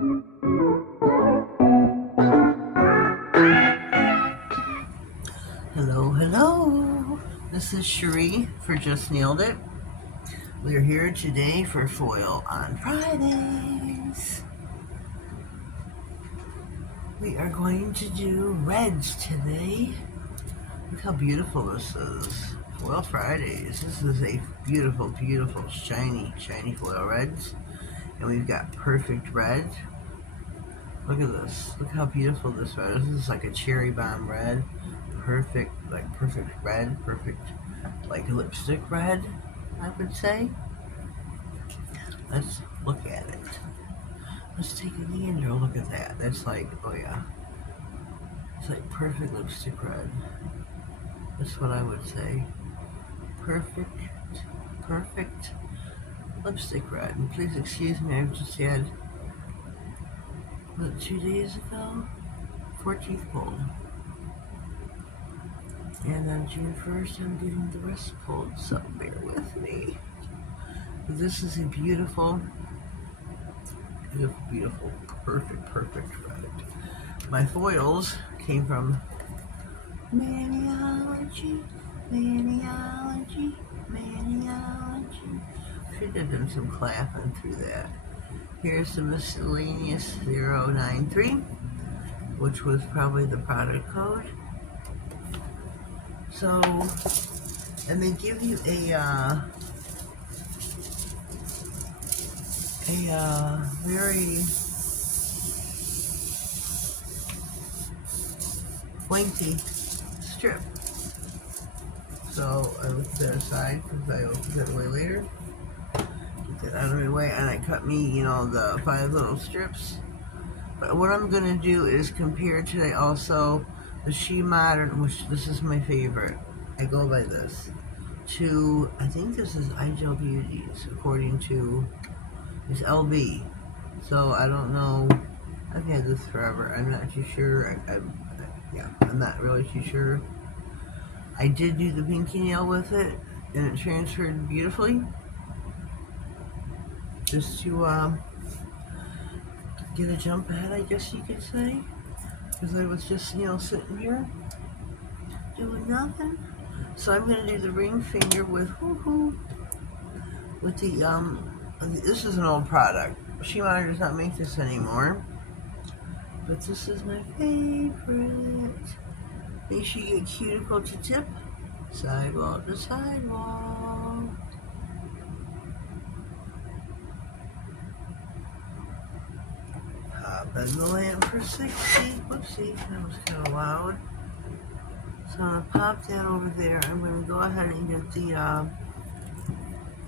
Hello, hello. This is Cherie for Just Nailed It. We are here today for foil on Fridays. We are going to do reds today. Look how beautiful this is. Foil Fridays. This is a beautiful, beautiful, shiny, shiny foil reds. And we've got perfect red. Look at this. Look how beautiful this red is. This is like a cherry bomb red. Perfect, like perfect red. Perfect, like lipstick red, I would say. Let's look at it. Let's take a gander. Look at that. That's like, oh yeah. It's like perfect lipstick red. That's what I would say. Perfect, perfect lipstick red. And please excuse me, I've just had, what, 2 days ago? 14th pulled. And on June 1st, I'm getting the rest pulled, so bear with me. This is a beautiful, beautiful, beautiful, perfect, perfect red. My foils came from Maniology, Maniology, Maniology. Should have done some clapping through that. Here's the miscellaneous 093, which was probably the product code. So, and they give you a very pointy strip. So I looked that aside because I opened it away later. Get that out of my way, and I cut me, the 5 little strips. But what I'm gonna do is compare today also the She Modern, which this is my favorite. I go by this. To, I think this is Ideal Beauties, according to, it's LB. So I don't know. I've had this forever. I'm not too sure. I'm not really too sure. I did do the pinky nail with it, and it transferred beautifully. Just to get a jump ahead, I guess you could say. Because I was just, sitting here doing nothing. So I'm going to do the ring finger with the, this is an old product. She Modern does not make this anymore. But this is my favorite. Make sure you get cuticle to tip, sidewall to sidewall. Pop in the lamp for 60. Whoopsie, that was kind of loud. So I'm going to pop that over there. I'm going to go ahead and get the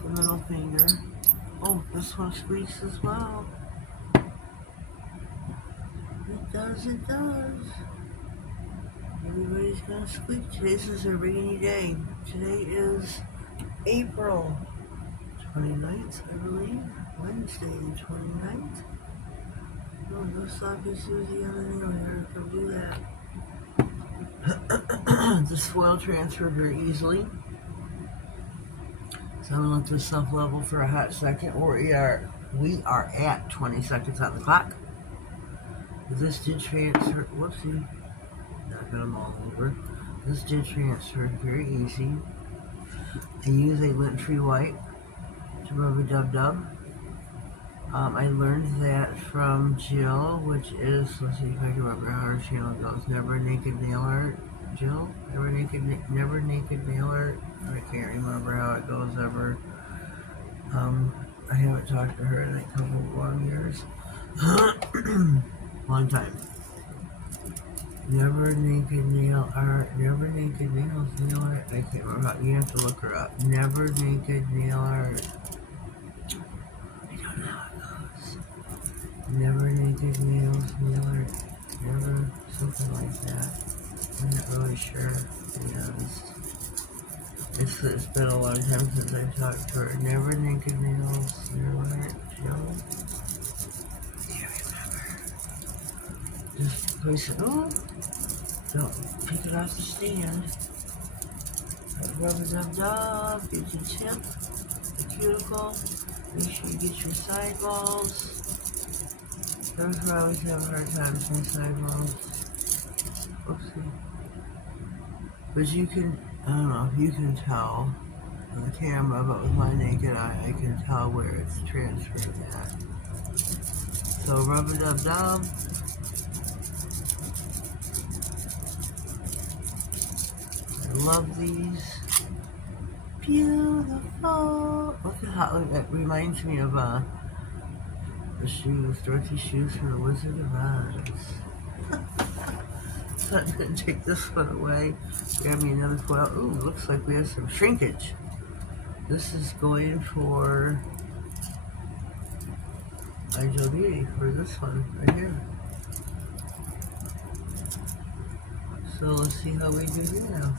middle finger. Oh, this one squeaks as well. It does, it does. Everybody's going to squeak. Today's is a rainy day. Today is April 29th, I believe. Wednesday the 29th. Oh, no sloppy Susie on the nail hair. Go do that. This foil transferred very easily. So I'm going to let this self-level for a hot second. We are at 20 seconds on the clock. This did transfer, whoopsie, knocking them all over. This did transfer very easy. I use a lint-free wipe to rub a dub-dub. I learned that from Jill, which is, let's see if I can remember how her channel goes. Never Naked Nail Art. Jill? Never Naked Nail Art. I can't remember how it goes ever. I haven't talked to her in a couple of long years. Long time. Never Naked Nail Art. Never Naked Nails Nail Art. I can't remember how, you have to look her up. Never Naked Nail Art. I don't know how it goes. Never Naked Nails Nail Art. Never, something like that. I'm not really sure, to be honest. It's been a long time since I've talked to her. Never Naked Nails Nail Art. Jill. Just place it, don't pick it off the stand. Rub it dub, get your tip, the cuticle, make sure you get your sidewalls. Those who always have a hard time inside walls. Oopsie. But you can, I don't know if you can tell on the camera, but with my naked eye, I can tell where it's transferred at. So rub-a-dub-dub. I love these. Beautiful. Look at how that reminds me of the shoes, Dorothy's shoes from the Wizard of Oz. So I'm gonna take this one away. Grab me another foil. Ooh, looks like we have some shrinkage. This is going for Ideal Beauty for this one right here. So let's see how we do here now.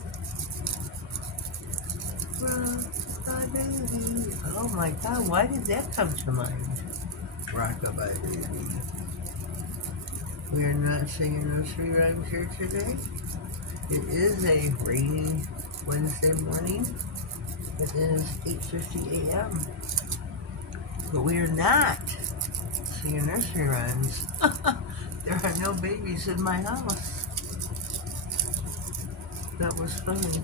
Baby. Oh my God, why did that come to mind? Rockabye Baby. We are not singing nursery rhymes here today. It is a rainy Wednesday morning. It is 8:50 a.m. But we are not singing nursery rhymes. There are no babies in my house. That was funny.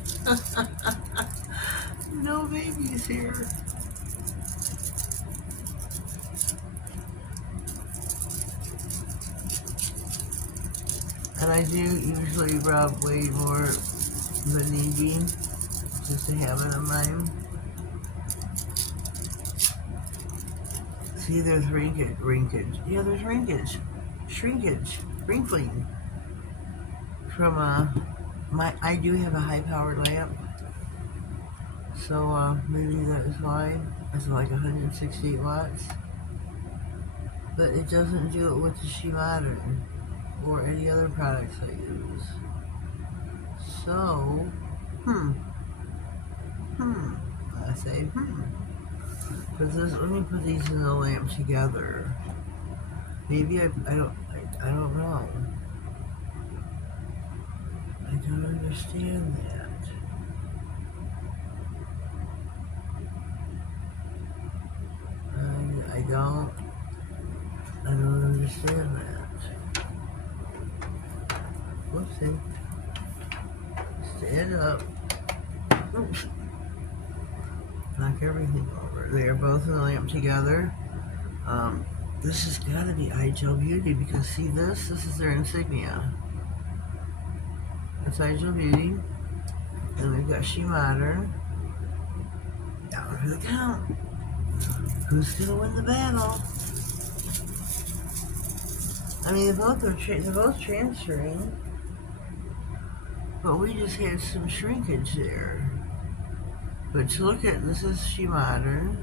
No babies here. And I do usually rub way more than needing, just to have it on mine. See, there's wrinkage. Yeah, there's wrinkage. Shrinkage. Wrinkling. From I do have a high-powered lamp. So maybe that is why. It's like 168 watts. But it doesn't do it with the She Modern or any other products I use. So, I say, Because let me put these in the lamp together. Maybe I don't know. I don't understand that. I don't understand that. Whoopsie. Stand up. Oops. Knock everything over. They are both in the lamp together. This has got to be Ideal Beauty because see this is their insignia. That's Ideal Beauty. And we've got She Modern. Down for the count. Who's gonna win the battle? I mean, they're both transferring, but we just had some shrinkage there. But to look at, this is She Modern.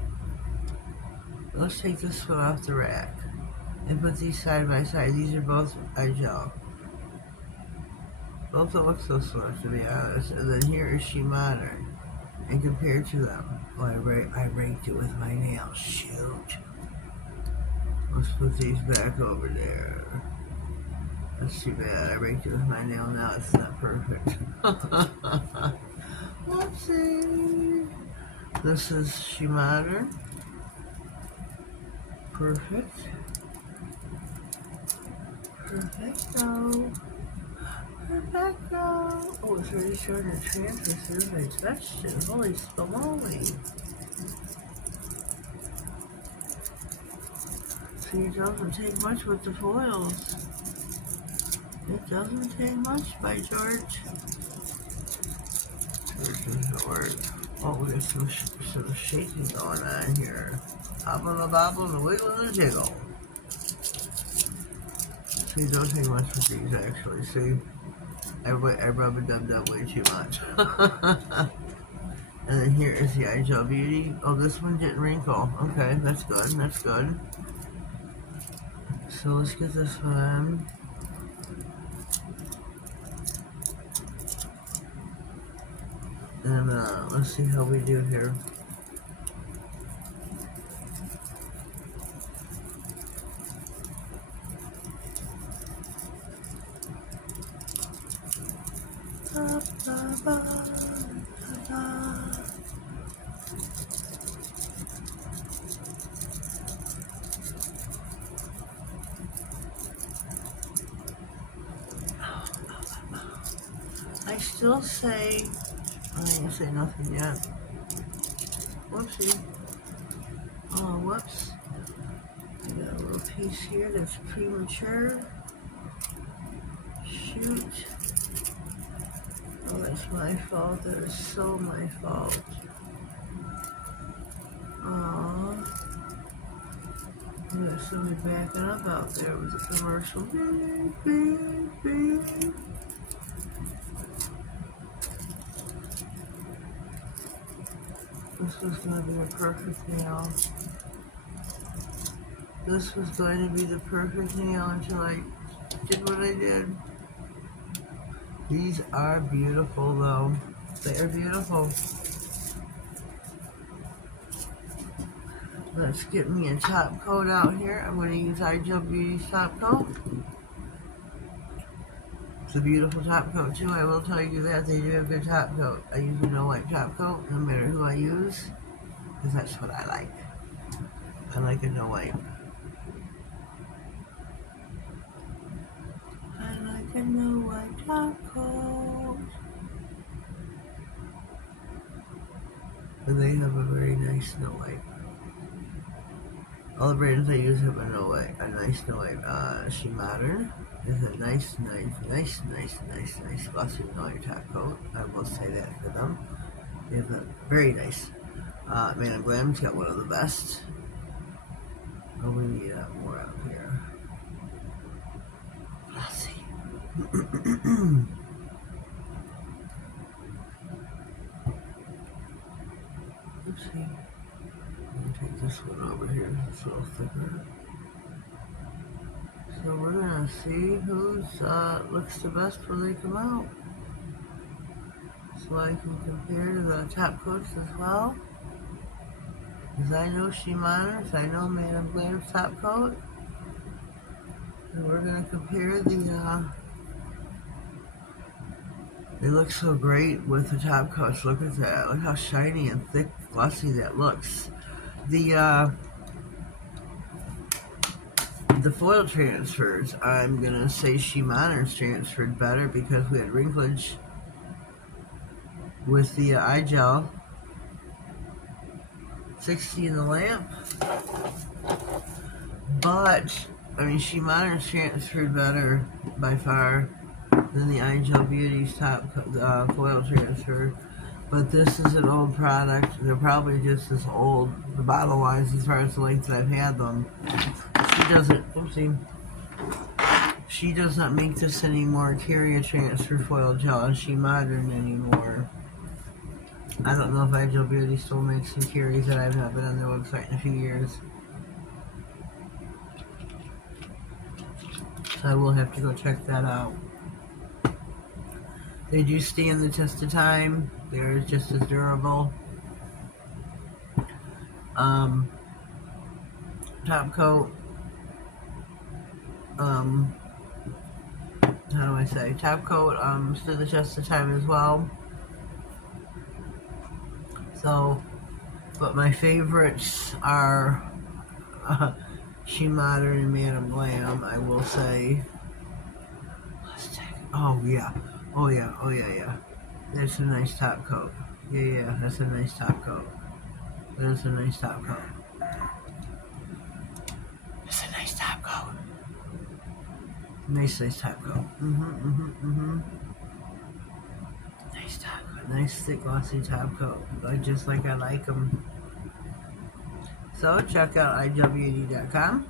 Let's take this one off the rack and put these side by side. These are both Ideal. Both don't look so smart, to be honest. And then here is She Modern. And compared to them, oh, I raked it with my nails. Shoot. Let's put these back over there. That's too bad. I raked it with my nail. Now it's not perfect. Whoopsie. This is She Modern. Perfect. Perfecto. Perfecto. Oh, it's already starting to transfer as soon as I touched it. Holy spumoli. See, it doesn't take much with the foils. It doesn't take much by George. George doesn't work. Oh, we got some shaking going on here. Hobble and a bobble and a wiggle and a jiggle. See, it don't take much with these actually. See, I rub-a-dub-dub way too much. And then here is the Ideal Beauty. Oh, this one didn't wrinkle. Okay, that's good. That's good. So let's get this one. And let's see how we do here. still say, I ain't gonna say nothing yet. Whoopsie. Oh, whoops. I got a little piece here that's premature. Shoot. Oh, that's my fault. That is so my fault. Oh. There's somebody backing up out there with a commercial. Beep, beep, beep. This was going to be a perfect nail. This was going to be the perfect nail until I did what I did. These are beautiful though. They are beautiful. Let's get me a top coat out here. I'm going to use Ideal Beauty's top coat. It's a beautiful top coat too. I will tell you that they do have a good top coat. I use a no wipe top coat no matter who I use, because that's what I like. I like a no wipe. I like a no wipe top coat. And they have a very nice no wipe. All the brands I use have a no wipe, a nice no wipe. She Modern is a nice glossy no wipe top coat. I will say that for them. They have a very nice. Man & Glam's got one of the best. Oh, we need more out here. Glossy. Oopsie. Take this one over here, it's a little thicker. So we're gonna see who's looks the best when they come out. So I can compare to the top coats as well. Because I know She Modern's, I know Man & Glam's top coat. And we're gonna compare the they look so great with the top coats. Look at that. Look how shiny and thick, glossy that looks. The foil transfers, I'm gonna say She Modern's transferred better because we had wrinklage with the eye gel. 60 in the lamp, but I mean She Modern's transferred better by far than the Ideal Beauty's top foil transfer. But this is an old product. They're probably just as old, the bottle wise, as far as the length that I've had them. She doesn't, oopsie, she does not make this anymore, Carrier Transfer Foil Gel, and She Modern anymore. I don't know if Ideal Beauty still makes some Carries that I've not been on their website in a few years. So I will have to go check that out. They do stand the test of time. They're just as durable. Top coat. How do I say? Top coat stood the test of time as well. So, but my favorites are She Modern and Man & Glam. I will say. Let's take. Oh yeah. Oh yeah. There's a nice top coat. Yeah, that's a nice top coat. There's a nice top coat. That's a nice top coat. Nice top coat. Nice top coat. Nice thick glossy top coat. Just like I like them. So check out idealbeauty.com.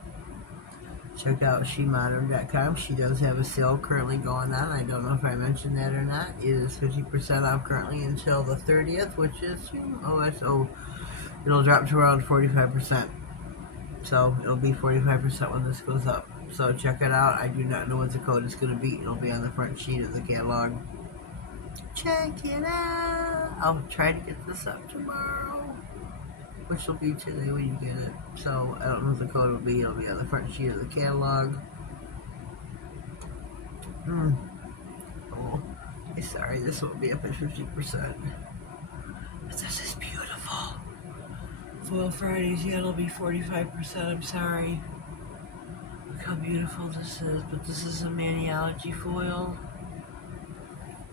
Check out SheModern.com. She does have a sale currently going on. I don't know if I mentioned that or not. It is 50% off currently until the 30th, which is, it'll drop to around 45%. So it'll be 45% when this goes up. So check it out. I do not know what the code is going to be. It'll be on the front sheet of the catalog. Check it out. I'll try to get this up tomorrow, which will be today when you get it. So I don't know what the code will be. It'll be on the front sheet of the catalog. Oh, sorry, this won't be up at 50%. But this is beautiful. Foil Fridays, yeah, it'll be 45%. I'm sorry. Look how beautiful this is. But this is a Maniology foil.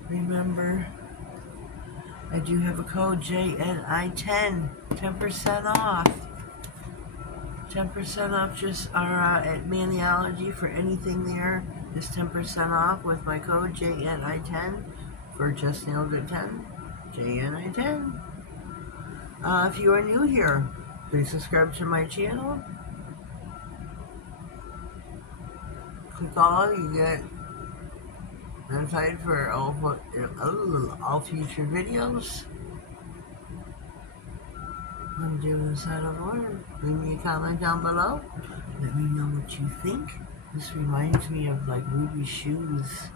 remember, I do have a code JNI10, 10% off. 10% off just at Maniology for anything there is 10% off with my code JNI10 for just nailed at 10. JNI10. If you are new here, please subscribe to my channel. Click all, you get notified for all future videos. I'm doing this out of order. Leave me a comment down below. Let me know what you think. This reminds me of like Ruby Shoes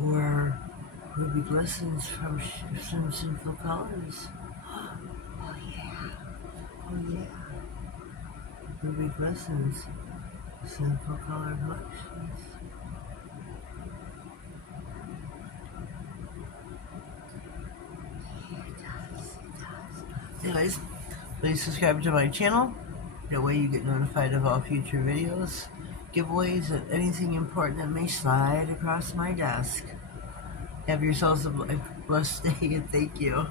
or Ruby Glistens from some Sinful Colors. Oh yeah. Oh yeah. Ruby Glistens. Sinful Color Collections. Anyways, please subscribe to my channel. That way you get notified of all future videos, giveaways, and anything important that may slide across my desk. Have yourselves a blessed day and thank you.